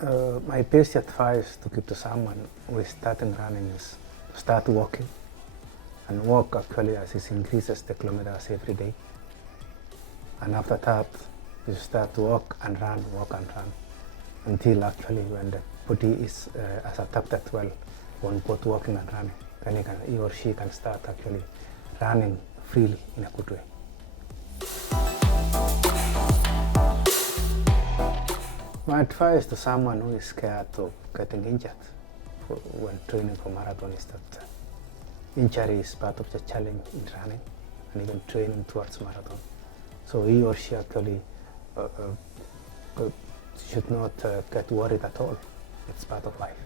My best advice to give to someone who is starting running is start walking, and walk actually as it increases the kilometers every day. And after that, you start to walk and run until actually when the body is has adapted well on both walking and running, then he or she can start actually running freely in a good way. My advice to someone who is scared of getting injured when training for marathon is that injury is part of the challenge in running and even training towards marathon. So he or she actually should not get worried at all. It's part of life.